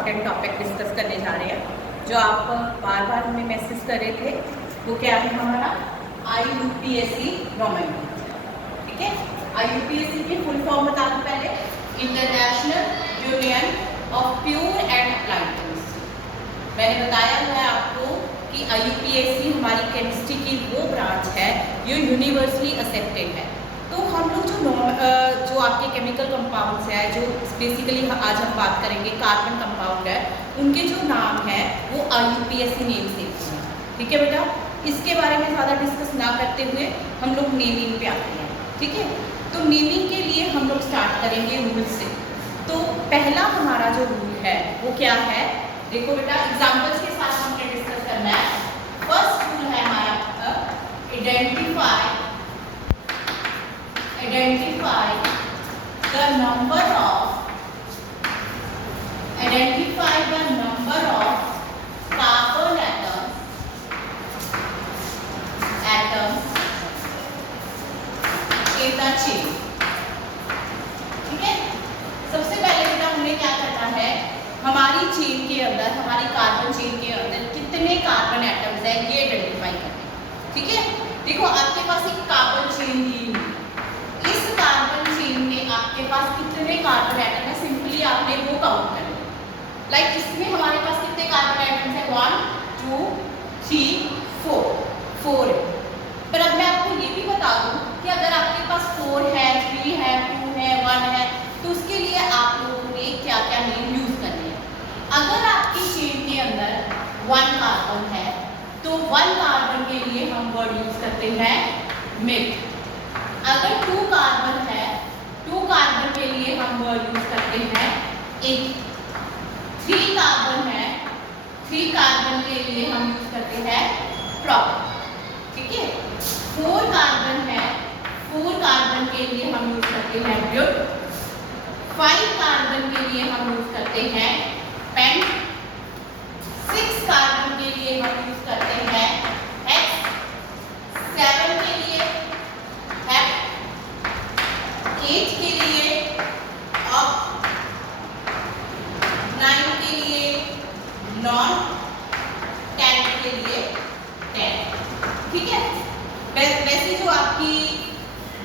Important topic discuss करने जा रहे हैं, जो आप बार बार हमें मैसेज कर रहे थे। वो क्या है हमारा IUPAC नॉमिनेशन। ठीक है, IUPAC की फुल फॉर्म बता दूं पहले, international union of pure and applied chemistry. मैंने बताया हुआ है आपको कि IUPAC हमारी केमिस्ट्री की वो ब्रांच है जो यूनिवर्सली एक्सेप्टेड है। तो हम लोग जो आपके केमिकल कंपाउंड्स है, जो बेसिकली आज हम बात करेंगे कार्बन कंपाउंड है, उनके जो नाम है वो IUPAC नेम से हैं। ठीक है बेटा, इसके बारे में ज़्यादा डिस्कस ना करते हुए हम लोग नेमिंग पे आते हैं। ठीक है, तो नेमिंग के लिए हम लोग स्टार्ट करेंगे रूल से। तो पहला हमारा जो रूल है वो क्या है, देखो बेटा एग्जाम्पल्स के साथ हमने डिस्कस करना है। फर्स्ट रूल है हमारा identify the number of carbon atoms in the chain। ठीक है, सबसे पहले बेटा हमने क्या करना है, हमारी चेन के अंदर, हमारी कार्बन चेन के अंदर कितने कार्बन एटम्स है ये आइडेंटिफाई करना है। ठीक है, देखो आपके पास एक कार्बन चेन दी हुई, इस कार्बन चेन में आपके पास कितने कार्बन एटम है, सिंपली आपने वो काउंट करना है। लाइक इसमें हमारे पास कितने कार्बन एटम्स है, 1 2 3 4 है। पर अब मैं आपको ये भी बता दूं कि अगर आपके पास 4 है, 3 है, 2 है, 1 है, तो उसके लिए आप लोगों ने क्या क्या नेम यूज करने हैं। अगर आपकी चेन के अंदर 1 कार्बन है तो 1 कार्बन के लिए हम वर्ड यूज करते हैं मिथ। अगर 2 कार्बन है, 2 कार्बन के लिए हम वर्ड यूज करते हैं एक। 3 कार्बन है, 3 कार्बन के लिए हम यूज करते हैं प्रॉप। ठीक है, 4 कार्बन है, 4 कार्बन के लिए हम यूज करते हैं ब्यूट। 5 कार्बन के लिए हम यूज करते हैं पेंट। 6 कार्बन के लिए हम यूज करते हैं हेक्स। 7 के लिए हेप। 8 के लिए ऑप। 9 के लिए नॉन। 10 के लिए 10। ठीक है, वैसे जो आपकी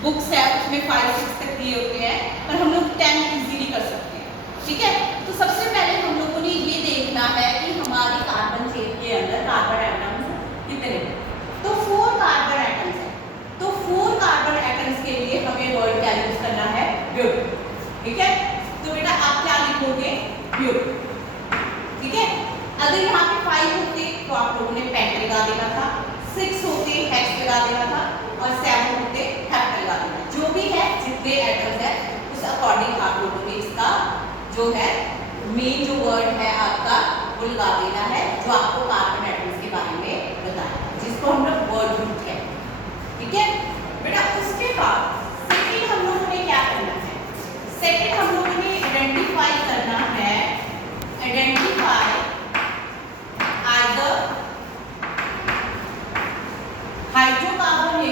बुक्स है उसमें 5 6 तक दिए होते हैं, पर हम लोग 10 इजीली कर सकते हैं। ठीक है, तो सबसे पहले हम लोगों ने ये देखना है कि हमारी कार्बन चेन के अंदर कार्बन एटम्स कितने हैं। तो 4 कार्बन एटम्स है, तो 4 कार्बन एटम्स के लिए हमें वर्ड क्या यूज करना है, ब्यूट। ठीक है, तो बेटा आप क्या लिखोगे, ब्यूट। ठीक है, अगर यहाँ पे 5 होते तो आप लोगों ने पेंट लगा देना था, 6 होते हेक्स लगा देना था, और 7 होते हेप लगा देना। जो भी है, जितने एटम्स है उस अकॉर्डिंग आप लोगों ने इसका जो है मेन जो वर्ड है आपका वो लगा देना है, जो आपको कार्बन एटम्स के बारे में बताया, जिसको हम लोग वर्ड रूट कहते हैं। ठीक है बेटा, उसके बाद सेकंड हम लोगों ने क्या करना है, सेकंड हम लोगों ने आइडेंटिफाई करना है, identify either hydrocarbon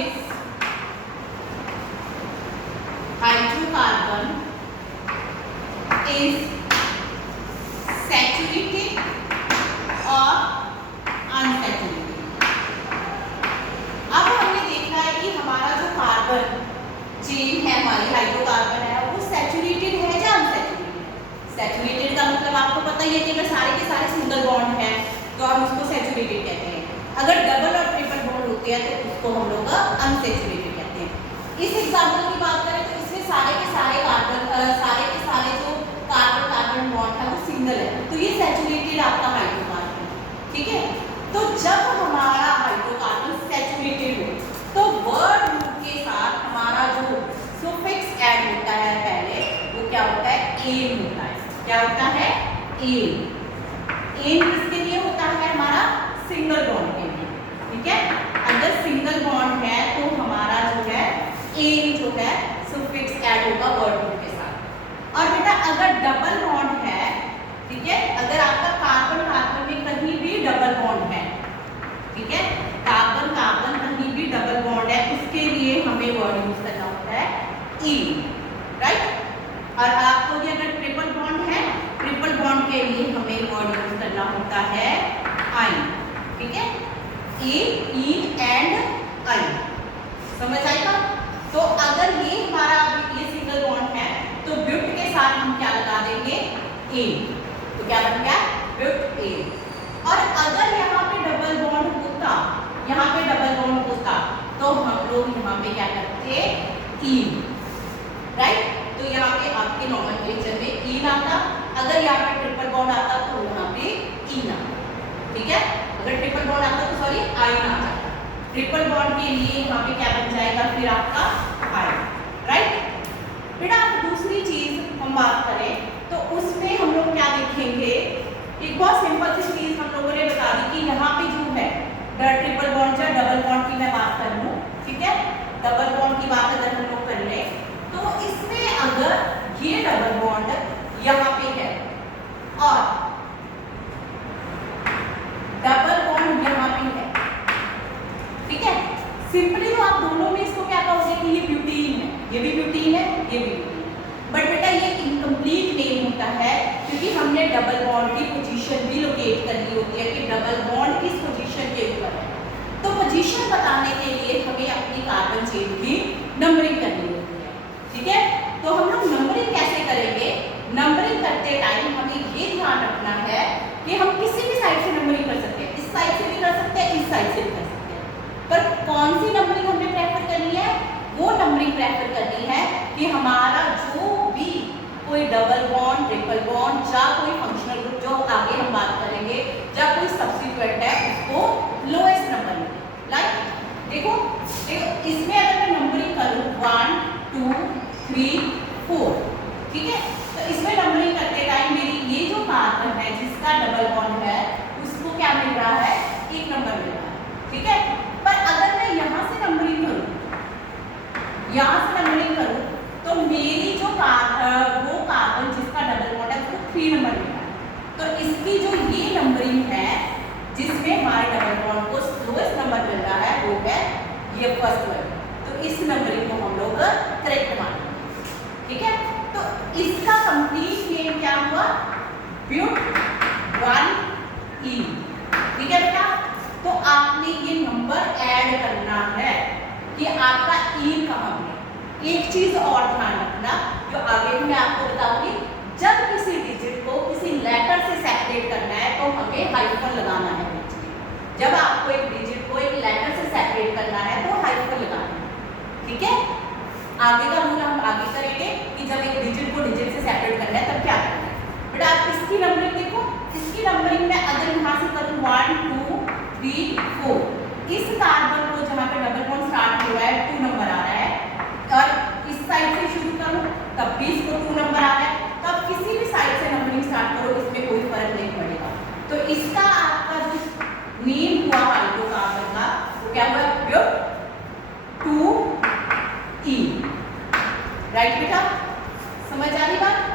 is saturated or unsaturated। अब हमने देखा है कि हमारा जो कार्बन चेन है, हमारी हाइड्रोकार्बन है, वो सैचुरेटेड है या अनसैचुरेटेड। सैचुरेटेड का मतलब आपको पता ही है कि अगर सारे के सारे सिंगल बॉन्ड है तो हम उसको सैचुरेटेड कहते हैं। अगर डबल और ट्रिपल बॉन्ड होते हैं तो उसको हम लोग अनसैचुरेटेड कहते हैं। इस एग्जाम्पल की बात करें तो इसमें सारे के सारे जो कार्बन बॉन्ड है वो सिंगल है, तो ये सैचुरेटेड आपका हाइड्रोकार्बन है। ठीक है, तो जब हमारा हाइड्रोकार्बन सैचुरेटेड हो तो वर्ड रूट के साथ हमारा जो सुफिक्स ऐड होता है पहले, वो क्या होता है, एन होता है। क्या होता है, एन। एन किसके लिए होता है, हमारा सिंगल बॉन्ड के लिए। ठीक है, अगर सिंगल बॉन्ड है तो हमारा जो है एन जो है सुफिक्स ऐड होगा वर्ड रूट के साथ। और बेटा अगर डबल बॉन्ड है, ठीक है, अगर आपका कार्बन कार्बन में कहीं भी डबल बॉन्ड है, ठीक है, कार्बन कार्बन कहीं भी डबल बॉन्ड है, उसके लिए हमें वर्ड यूज करना होता है ई। राइट, और आपको भी अगर ट्रिपल बॉन्ड है, ट्रिपल बॉन्ड के लिए हमें होता है आइन, ठीक है, ए, ई एंड आई। समझ आएगा? तो अगर ये हमारा ये सिंगल बॉन्ड है तो ब्यूट के साथ हम क्या लगा देंगे, ए, तो क्या बन गया ब्यूट ए। और अगर यहाँ पे डबल बॉन्ड होता, यहाँ पे डबल बॉन्ड होता तो हम लोग यहाँ पे क्या करते, ईन, राइट। तो यहाँ पे आपके नॉमेनक्लेचर में ईन आता, अगर यहाँ पे ट्रिपल बॉन्ड आता तो यहाँ पे ईन आता, ठीक है। अगर ट्रिपल बॉन्ड आता तो सॉरी आइन आता, ट्रिपल बॉन्ड के लिए यहाँ पे क्या बन जाएगा फिर आपका आइन, राइट। बेटा आप दूसरी चीज हम बात करें तो उसमें हम लोग क्या देखेंगे, एक बहुत सिंपल सी चीज हम लोगों ने बता दी कि यहाँ पे जो है ट्रिपल बॉन्ड या डबल बॉन्ड की मैं बात कर लूँ, ठीक है, डबल बॉन्ड की बात अगर हम लोग कर लें तो इसमें अगर ये डबल बॉन्ड यहाँ पे है और डबल बॉन्ड यहाँ पे है, ठीक है, सिंपली तो आप दोनों में इसको क्या कहोगे कि ये ब्यूटीन है, ये भी ब्यूटीन है, ये भी ब्यूटीन है, बट बेटा ये इनकम्प्लीट नेम होता है क्योंकि हमने डबल बॉन्ड की पोजीशन भी लोकेट करनी होती है कि डबल बॉन्ड किस पोजीशन के ऊपर है। तो पोजीशन बताने के लिए हमें अपनी कार्बन चेन की नंबरिंग करनी होती है, ठीक है। तो हम लोग नंबरिंग कैसे करेंगे, नंबरिंग करते टाइम हमें ये ध्यान रखना है कि हम किसी भी साइड से नंबरिंग कर सकते हैं, इस साइड से भी कर सकते हैं, इस साइड से भी कर सकते हैं, पर कौन सी नंबरिंग हमने प्रेफर करनी है, वो नंबरिंग प्रेफर करनी है कि हमारा जो भी कोई डबल बॉन्ड, ट्रिपल बॉन्ड या कोई फंक्शनल ग्रुप जो आगे हम बात करेंगे या कोई सब्स्टिट्यूएंट है उसको लोएस्ट नंबर मिले, लाइक देखो इसमें अगर मैं नंबरिंग करूं 1 2 3 4, ठीक है, तो इसमें नंबरिंग करते टाइम मेरी ये जो कार्बन है जिसका डबल बॉन्ड है उसको क्या मिल रहा है, एक नंबर मिल रहा है, ठीक है। पर अगर मैं यहाँ से नंबरिंग करूँ, यहाँ से नंबरिंग करूँ तो मेरी जो वो कार्बन जिसका डबल बॉन्ड है उसको 3 नंबर मिल रहा है, तो इसकी जो ये नंबरिंग है जिसमें हमारे डबल बॉन्ड को लोएस्ट नंबर मिल रहा है वो है ये फर्स्ट वन, तो इस नंबरिंग को हम लोग करेक्ट मानेंगे, ठीक है। तो इसका कंप्लीट नेम क्या हुआ, ब्यूट 1 ई, ठीक है बेटा। तो आपने ये नंबर ऐड करना है कि आपका ई कहाँ है। एक चीज और ध्यान रखना जो आगे भी मैं आपको बताऊंगी, जब किसी डिजिट को किसी लेटर से सेपरेट करना है तो हमें हाइफन लगाना है बीच में। जब आपको एक डिजिट को एक लेटर से सेपरेट करना है तो हाइफन लगाना है, ठीक है। आगे का रूल हम आगे करेंगे कि जब एक डिजिट को डिजिट से सेपरेट करना है तब क्या करना है। बेटा आप इसकी नंबरिंग देखो, इसकी नंबरिंग में अगर यहाँ से करूँ 1 2 3 4, इस कार्बन को जहाँ पे डबल बॉन्ड स्टार्ट हो रहा है 2 नंबर आ रहा है, और इस साइड से शुरू करूँ तब भी इसको 2 नंबर आ रहा है, तो आप किसी भी साइड से नंबरिंग स्टार्ट करो इसमें कोई फर्क नहीं पड़ेगा। तो इसका आपका जो नेम हुआ हाइड्रोकार्बन का वो क्या हुआ, ब्यूट 2 ई, राइट बेटा, समझ आ रही बात।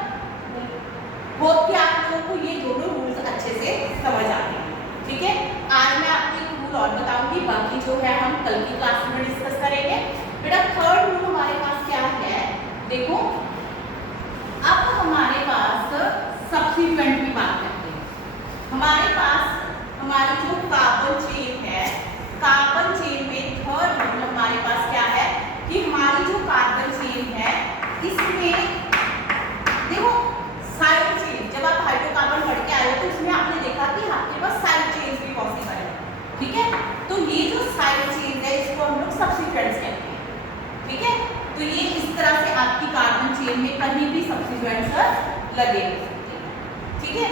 होप कि आप लोगों को ये दोनों रूल्स अच्छे से समझ आ गए, ठीक है। आज मैं आपको एक रूल और बताऊंगी, बाकी जो है हम कल की क्लास में डिस्कस करेंगे। बेटा थर्ड रूल हमारे पास क्या है, देखो अब हमारे पास सब्स्टिट्यूएंट की बात करते हैं। हमारे पास हमारी जो कार्बन चेन है, कार्बन चेन में थर्ड रूल हमारे पास क्या है कि हमारी जो कार्बन चेन है इसमें देखो साइड चेन, जब आप हाइड्रोकार्बन पढ़ के आए हो तो उसमें आपने देखा कि आपके पास साइड चेन्स भी पॉसिबल है, ठीक है। तो ये जो साइड चेन है इसको हम लोग सब्स्टिट्यूएंट्स कहते हैं, ठीक है। तो ये इस तरह से आपकी कार्बन चेन में कहीं भी सब्स्टिट्यूएंट्स लगे, ठीक है।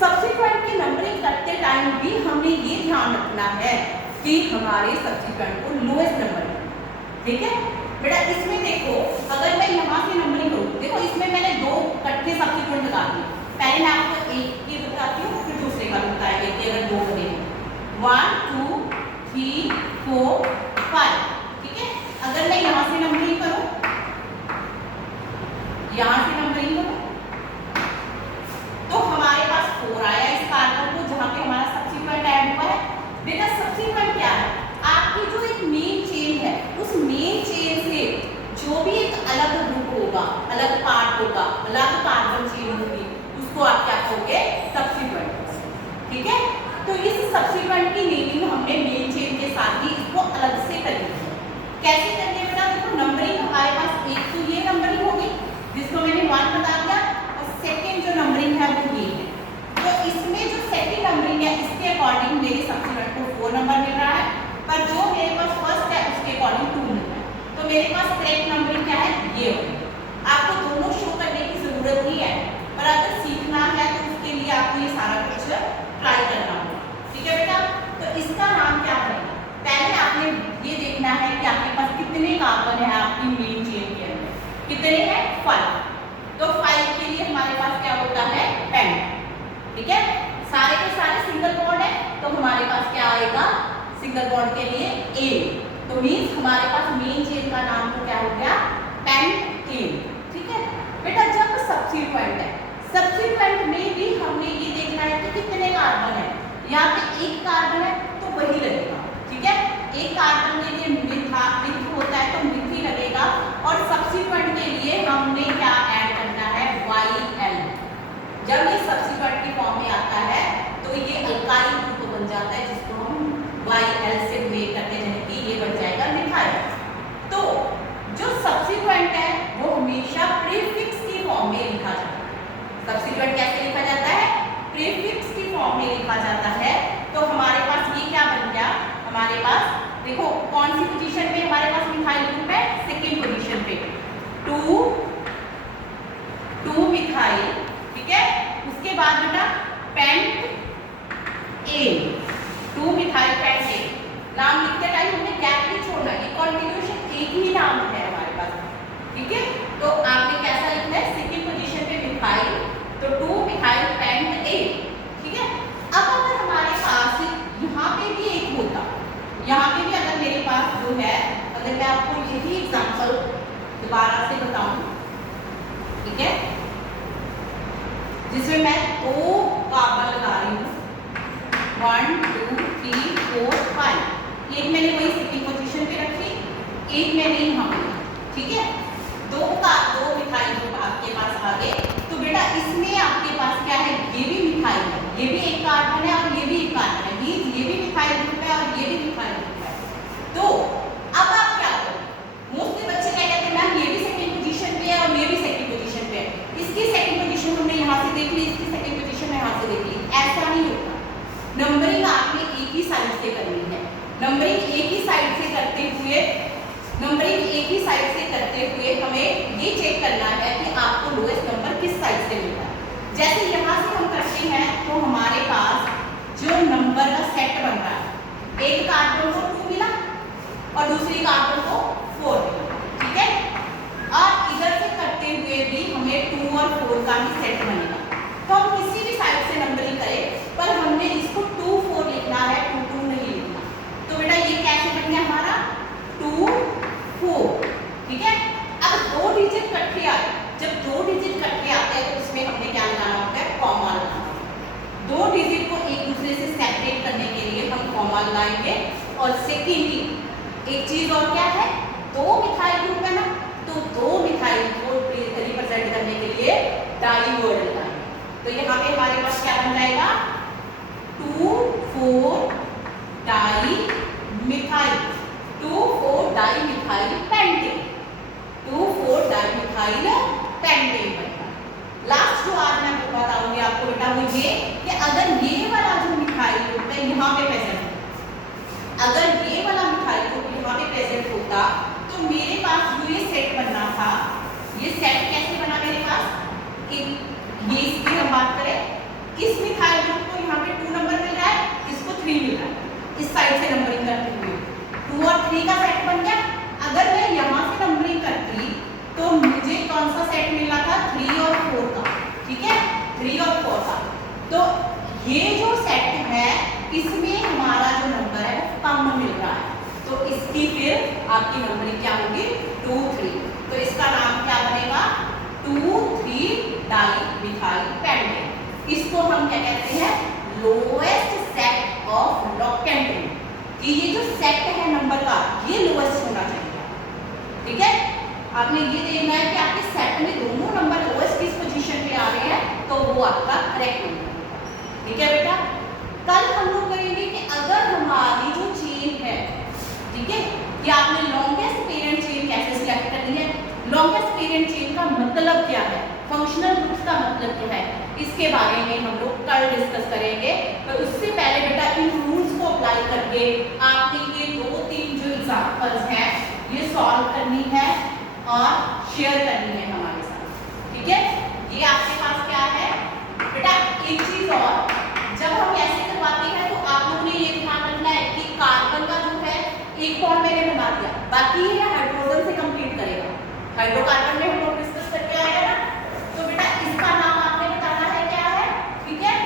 सब्स्टिट्यूएंट की नंबरिंग करते टाइम भी हमें ये ध्यान रखना है कि हमारे सब्स्टिट्यूएंट को लोएस्ट नंबर है, ठीक है। बेटा इसमें देखो अगर मैं यहाँ से नंबरिंग करूँ, देखो इसमें मैंने 2 इकट्ठे सब्स्टिट्यूएंट लगा दिए, पहले मैं आपको एक की बताती हूँ फिर दूसरे का बताएंगे कि अगर 2 बने 1 2 3 4 5, ठीक है। अगर मैं यहाँ से नंबरिंग करूँ, यहाँ से नंबरिंग करूँ तो हमारे पास 4 आया इस कार्बन को जहाँ पे हमारा सब्स्टिट्यूएंट ऐड हुआ है। बेटा सब्स्टिट्यूएंट क्या है, आपकी जो एक मेन चेन है उस मेन चेन से जो भी एक अलग ग्रुप होगा, अलग पार्ट होगा, अलग कार्बन चेन होगी, नंबरिंग हमने मेन चेन के साथ ही इसको अलग से करनी है। कैसे करनी है बेटा? देखो नंबरिंग हमारे पास एक तो ये नंबरिंग होगी जिसको मैंने 1 बता दिया, और सेकंड जो नंबरिंग है वो ये है। तो इसमें जो सेकंड नंबरिंग है इसके अकॉर्डिंग मेरे सब्सिट्यूएंट को 4 नंबर मिल रहा है, पर जो मेरे पास फर्स्ट है उसके अकॉर्डिंग 2 मिल रहा है। तो मेरे पास करेक्ट नंबरिंग क्या है? ये होगी। आपको दोनों शो करने की जरूरत नहीं है, पर अगर सीखना है तो उसके लिए आपको ये सारा कुछ ट्राई करना होगा। ठीक है बेटा? तो इसका नाम क्या बनेगा? पहले आपने ये देखना है कि आपके पास कितने कार्बन है आपकी मेन चेन के अंदर। कितने हैं? 5। तो 5 के लिए हमारे पास क्या होता है? पेंट। ठीक है? सारे के सारे सिंगल बॉन्ड है, तो हमारे पास क्या आएगा? सिंगल बॉन्ड के लिए ए। तो मींस हमारे पास मेन चेन का नाम तो क्या हो गया? पेंटेन। ठीक है बेटा? जब सब्स्टिट्यूएंट है, सब्स्टिट्यूएंट में भी हमने ये देखना है कि कितने कार्बन है। यहाँ पे एक कार्बन है तो वही लगेगा। ठीक है? एक कार्बन के लिए मिथ होता है तो मिथ ही लगेगा, और सब्स्टिट्यूएंट के लिए हमने क्या ऐड करना है? YL। जब ये सब्स्टिट्यूएंट की फॉर्म में आता है तो ये अल्काइल ग्रुप बन जाता है, जिसको हम YL से ब्रेक करते हैं, यानी कि ये बन जाएगा मिथाइल। तो जो सब्स्टिट्यूएंट है वो हमेशा प्रीफिक्स की फॉर्म में लिखा जाता है। सब्स्टिट्यूएंट कैसे लिखा जाता है? प्रीफिक्स की फॉर्म में लिखा जाता है। तो हमारे पास ये क्या बन गया? हमारे पास देखो कौन सी पोजीशन पे हमारे पास मिथाइल ग्रुप है? सेकंड पोजीशन पे 2 मिथाइल। ठीक है? उसके बाद बेटा पेंट ए, 2 मिथाइल पेंट ए। नाम लिखते टाइम हमने गैप नहीं छोड़ना, ये कंटिन्यूएशन एक ही नाम है हमारे पास। ठीक है? तो आपने कैसा लिखना है? सेकंड पोजीशन पे मिथाइल, तो 2 मिथाइल पेंट ए। ठीक है? अब अगर हमारे पास यहाँ पे भी एक होता, यहाँ पे भी अगर मेरे पास जो है, अगर मैं आपको यही एग्जांपल दोबारा से बताऊं, ठीक है, जिसमें मैं 2 कार्बन लगा रही हूँ, 1 2 3 4 5। एक मैंने वही सेकंड पोजीशन पे रखी, एक मैंने यहाँ पे। ठीक है? 2 मिथाइल ग्रुप आपके पास आ गए। तो बेटा इसमें आपके पास क्या है? ये भी मिथाइल है, ये भी एक कार्बन है और ये भी एक कार्बन है। ये भी मिथाइल ग्रुप है और ये भी मिथाइल ग्रुप है। तो अब आप क्या करो? मोस्टली बच्चे क्या कहते हैं? मैम ये भी सेकंड पोजीशन पे है और ये भी सेकंड पोजीशन पे है। इसकी सेकंड पोजीशन हमने यहाँ से देख ली, इसकी सेकंड पोजीशन यहाँ से देख ली। ऐसा नहीं होता। नंबरिंग आपने एक ही साइड से करनी है। नंबरिंग एक ही साइड से करते हुए हमें ये चेक करना है कि आपको लोएस्ट नंबर किस साइड से मिल रहा है। जैसे यहाँ से हम करते हैं तो हमारे पास जो नंबर का सेट बन रहा है, एक कार्बन को 2 मिला और दूसरी कार्बन को 4 मिला। ठीक है? और इधर से करते हुए भी हमें 2 और 4 का ही सेट बनेगा। तो हम किसी भी साइड से नंबरिंग करें, पर हमने इसको 2 4 लिखना है, 2 2 नहीं लिखना। तो बेटा ये कैसे बन गया हमारा? 2 4। ठीक है? अब 2 डिजिट इकट्ठे आए, जब 2 डिजिट इकट्ठे आते हैं तो उसमें हमने क्या लगाना होता है? कॉमा लगाना। 2 डिजिट को एक दूसरे से सेपरेट करने के लिए हम कॉमा लगाएंगे। और सेकेंडली एक चीज और क्या है? 2 मिथाइल ग्रुप है ना, तो 2 मिथाइल को रिप्रेजेंट करने के लिए डाई वर्ड लगाएंगे। तो यहाँ पे हमारे पास क्या बन जाएगा? 2 4 di methyl, 2 4 di methyl pentane, 2 4 di methyl pentane बनेगा। लास्ट जो आज मैं बताऊंगी आपको बेटा वो ये कि अगर ये वाला जो मिथाइल ग्रुप है यहाँ पे प्रेजेंट होता, अगर ये वाला मिथाइल ग्रुप यहाँ पे प्रेजेंट होता तो मेरे पास जो ये सेट बनना था, ये सेट कैसे बना मेरे पास? ये इसकी हम बात करें, इस मिथाइल ग्रुप को यहाँ पे 2 नंबर मिल रहा है, इसको 3 मिल रहा है। इस साइड से नंबरिंग करते हुए 2 और 3 का सेट बन गया। अगर मैं यहाँ से नंबरिंग करती तो मुझे कौन सा सेट मिलना था? 3 और 4 का। ठीक है? 3 और 4 का। तो ये जो सेट है इसमें हमारा जो नंबर है वो कम मिल रहा है, तो इसकी फिर आपकी नंबरिंग क्या होगी? 2 3। तो इसका नाम क्या बनेगा? 2 3 डाई मिथाइल पेंटेन। इसको हम क्या कहते हैं? Lowest set of locant ring. कि ये जो सेट है नंबर का ये लोएस्ट होना चाहिए। ठीक है? आपने ये देखना है कि आपके सेट में दोनों नंबर लोएस्ट किस पोजीशन पे आ रहे हैं, तो वो आपका करेक्ट नंबर होगा। ठीक है बेटा? कल हम लोग करेंगे कि अगर हमारी जो चेन है, ठीक है, कि आपने लॉन्गेस्ट पेरेंट चेन कैसे सिलेक्ट करनी है, लॉन्गेस्ट पेरेंट चेन का मतलब क्या है, फंक्शनल ग्रुप्स का मतलब क्या है, इसके बारे में हम लोग कल डिस्कस करेंगे। तो उससे पहले बेटा इन रूल्स को अप्लाई करके आपने ये 2-3 जो एग्जांपल्स हैं ये सॉल्व करनी है और शेयर करनी है हमारे साथ, ठीक है। ये आपके पास क्या है बेटा, एक चीज और, जब हम ऐसे करवाते हैं तो आप लोगों ने ये ध्यान रखना है कि कार्बन का जो है एक बॉन्ड मैंने बना दिया, बाकी ये हाइड्रोजन से कंप्लीट करेगा। हाइड्रोकार्बन में हम लोग डिस्कस करके आए हैं ना, तो बेटा इसका नाम आपने बताना है क्या है, ठीक है।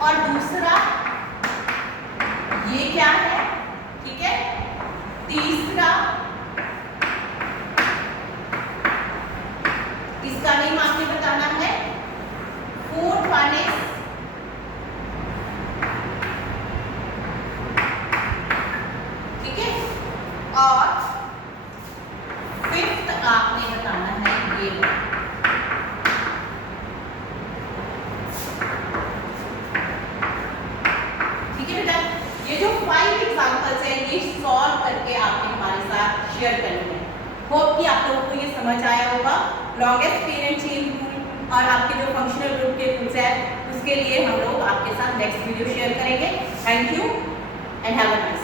और दूसरा ये क्या है, ठीक है। तीसरा इसका नेम आपने बताना है। फोर्थ वन इज, ठीक है, और फिफ्थ आपने बताना है ये, ठीक है बेटा। ये जो 5 एग्जांपल्स है ये सॉल्व करके आपने हमारे साथ शेयर करनी है। होप कि आप लोगों को ये समझ आया होगा। लॉन्गेस्ट पेरेंट चेन रूल और आपके जो फंक्शनल ग्रुप के रूल्स है उसके लिए हम लोग आपके साथ नेक्स्ट वीडियो शेयर करेंगे। Thank you and have a nice